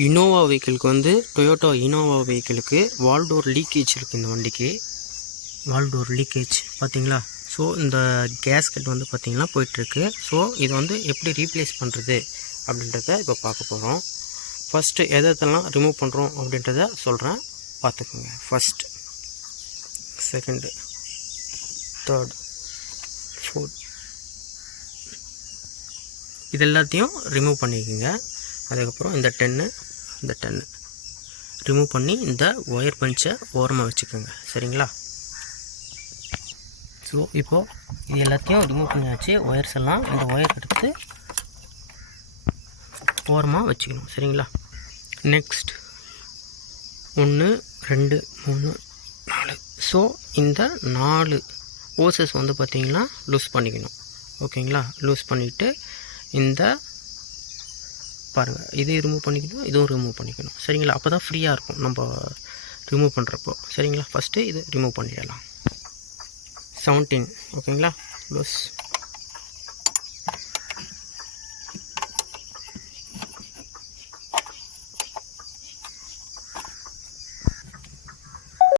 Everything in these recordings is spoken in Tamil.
இனோவா வெஹிக்கிளுக்கு வந்து டொயோட்டா இனோவா வெஹிக்கிளுக்கு வால்டோர் லீக்கேஜ் இருக்குது. இந்த வண்டிக்கு வால்டோர் லீக்கேஜ் பார்த்தீங்களா. ஸோ இந்த கேஸ்கெட் வந்து பார்த்திங்கன்னா போயிட்டுருக்கு. ஸோ இது வந்து எப்படி ரீப்ளேஸ் பண்ணுறது அப்படின்றத இப்போ பார்க்க போகிறோம். ஃபஸ்ட்டு எதெல்லாம் ரிமூவ் பண்ணுறோம் அப்படின்றத சொல்கிறேன், பார்த்துக்குங்க. ஃபஸ்ட், செகண்டு, தேர்ட், ஃபோர்த், இது எல்லாத்தையும் ரிமூவ் பண்ணிக்கோங்க. அதுக்கப்புறம் இந்த 10 ரிமூவ் பண்ணி இந்த ஒயர் பஞ்சை ஓரமாக வச்சுக்கோங்க. சரிங்களா. ஸோ இப்போது இது எல்லாத்தையும் ரிமூவ் பண்ணியாச்சு. ஒயர்ஸ் எல்லாம் இந்த ஒயர் எடுத்து ஓரமாக வச்சுக்கணும். சரிங்களா. நெக்ஸ்ட் 1 2 3 4. ஸோ இந்த 4 ஓசஸ் வந்து பார்த்திங்கன்னா லூஸ் பண்ணிக்கணும். ஓகேங்களா. லூஸ் பண்ணிவிட்டு இந்த பாருங்கள், இதை ரிமூவ் பண்ணிக்கணும், இதுவும் ரிமூவ் பண்ணிக்கணும். சரிங்களா. அப்போ தான் ஃப்ரீயாக இருக்கும் நம்ம ரிமூவ் பண்ணுறப்போ. சரிங்களா. ஃபஸ்ட்டு இது ரிமூவ் பண்ணிடலாம். 17. ஓகேங்களா. லூஸ்.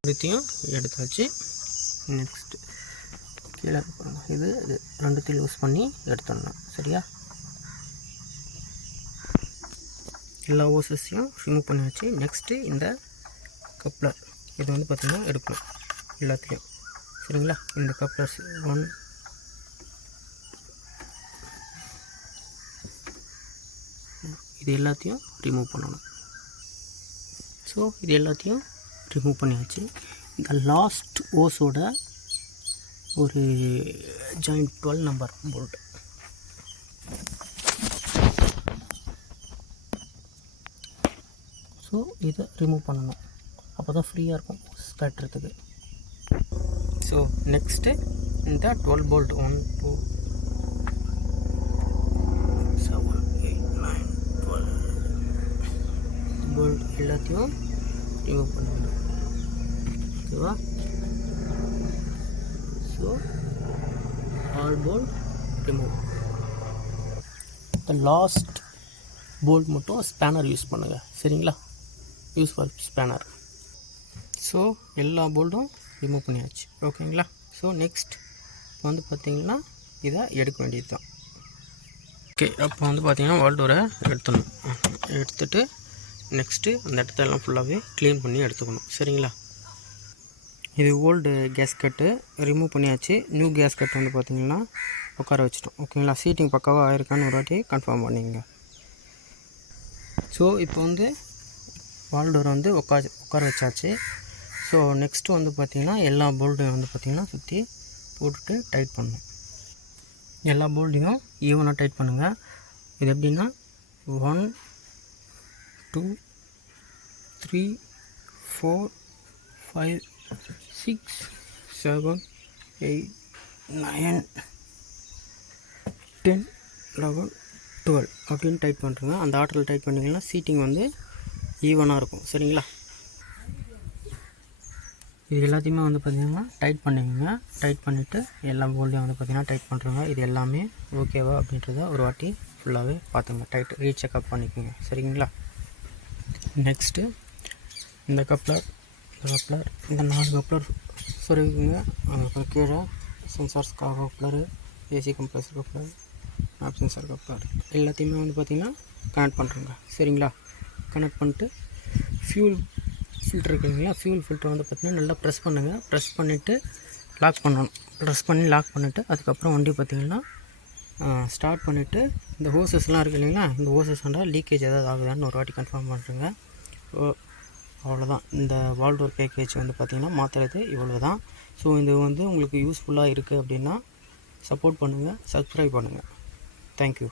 எல்லாத்தையும் எடுத்தாச்சு. நெக்ஸ்ட்டு கீழே பாருங்கள், இது ரெண்டுத்தையும் லூஸ் பண்ணி எடுத்துடணும். சரியா. எல்லா ஓசஸையும் ரிமூவ் பண்ணியாச்சு. நெக்ஸ்ட்டு இந்த கப்ளர் இது வந்து பார்த்திங்கன்னா எடுக்கணும் எல்லாத்தையும். சரிங்களா. இந்த கப்ளர்ஸ் 1 இது எல்லாத்தையும் ரிமூவ் பண்ணணும். ஸோ இது எல்லாத்தையும் ரிமூவ் பண்ணியாச்சு. இந்த லாஸ்ட் ஓஸோட ஒரு ஜாயிண்ட் 12 நம்பர் போல்ட். ஸோ இதை ரிமூவ் பண்ணணும், அப்போ தான் ஃப்ரீயாக இருக்கும் கட்டுறதுக்கு. ஸோ நெக்ஸ்ட்டு இந்த 12 போல்ட் 1 2 7 8 9 12 போல்ட் எல்லாத்தையும் ரிமூவ் பண்ணணும். ஓகேவா. So all bolt remove. இந்த லாஸ்ட் போல்ட் மட்டும் ஸ்பேனர் யூஸ் பண்ணுங்கள். சரிங்களா. Use for spanner. ஸோ எல்லா போல்ட்டும் ரிமூவ் பண்ணியாச்சு. ஓகேங்களா. ஸோ நெக்ஸ்ட் வந்து பார்த்திங்கன்னா இதை எடுக்க வேண்டியது தான். ஓகே. அப்போ வந்து பார்த்திங்கன்னா வால்டோரை எடுத்துடணும். எடுத்துகிட்டு நெக்ஸ்ட்டு அந்த இடத்தெல்லாம் ஃபுல்லாகவே க்ளீன் பண்ணி எடுத்துக்கணும். சரிங்களா. இது ஓல்டு கேஸ்கட்டு ரிமூவ் பண்ணியாச்சு. நியூ கேஸ்கட் வந்து பார்த்திங்கன்னா உட்கார வச்சிட்டோம். ஓகேங்களா. சீட்டிங் பக்காவாக ஆயிருக்கான்னு ஒரு வாட்டி கன்ஃபார்ம் பண்ணிங்க. ஸோ இப்போ வந்து வால்டோரை வந்து உட்கார வச்சாச்சு. ஸோ நெக்ஸ்ட்டு வந்து பார்த்திங்கன்னா எல்லா போல்ட்டையும் வந்து பார்த்திங்கன்னா சுற்றி போட்டுட்டு டைட் பண்ணணும். எல்லா போல்ட்டையும் ஈவனாக டைட் பண்ணுங்கள். இது எப்படின்னா 1 2 3 4 5 6 7 8 9 10 11 12 அப்படின்னு டைட் பண்ணுறங்க. அந்த ஆர்டரில் டைட் பண்ணிங்கன்னா சீட்டிங் வந்து ஈவனாக இருக்கும். சரிங்களா. இது எல்லாத்தையுமே வந்து பார்த்திங்கன்னா டைட் பண்ணிக்கோங்க. டைட் பண்ணிவிட்டு எல்லா போல்டையும் வந்து பார்த்திங்கன்னா டைட் பண்ணுறோங்க. இது எல்லாமே ஓகேவா அப்படின்றத ஒரு வாட்டி ஃபுல்லாகவே பார்த்துங்க. டைட் ரீசெக்அப் பண்ணிக்கோங்க. சரிங்களா. நெக்ஸ்ட்டு இந்த கப்ளர் இந்த 4 கப்ளர் சொருவிக்குங்க. அங்கே கீழே sensors coupler, AC compressor coupler, ஆப் சென்சார் கப்ளர் எல்லாத்தையுமே வந்து பார்த்திங்கன்னா கனெக்ட் பண்ணுறோங்க. சரிங்களா. கனெக்ட் பண்ணிட்டு ஃபியூல் ஃபில்ட்ரு இருக்குங்களா. ஃபியூல் ஃபில்ட்ரு வந்து பார்த்திங்கன்னா நல்லா ப்ரெஸ் பண்ணுங்கள். ப்ரெஸ் பண்ணிவிட்டு லாக் பண்ணணும். ப்ரெஸ் பண்ணி லாக் பண்ணிவிட்டு அதுக்கப்புறம் வண்டி பார்த்திங்கன்னா ஸ்டார்ட் பண்ணிவிட்டு இந்த ஹோசஸ்லாம் இருக்குது இல்லைங்களா. இந்த ஹோசஸ்ஸாண்டா லீக்கேஜ் ஏதாவது ஆகுதான்னு ஒரு வாட்டி கன்ஃபார்ம் பண்ணுறேங்க. அவ்வளோதான். இந்த வால்டோர் பேக்கேஜ் வந்து பார்த்திங்கன்னா மாற்றுறது இவ்வளோ தான். ஸோ இது வந்து உங்களுக்கு யூஸ்ஃபுல்லாக இருக்குது அப்படின்னா சப்போர்ட் பண்ணுங்கள், சப்ஸ்கிரைப் பண்ணுங்கள். தேங்க்யூ.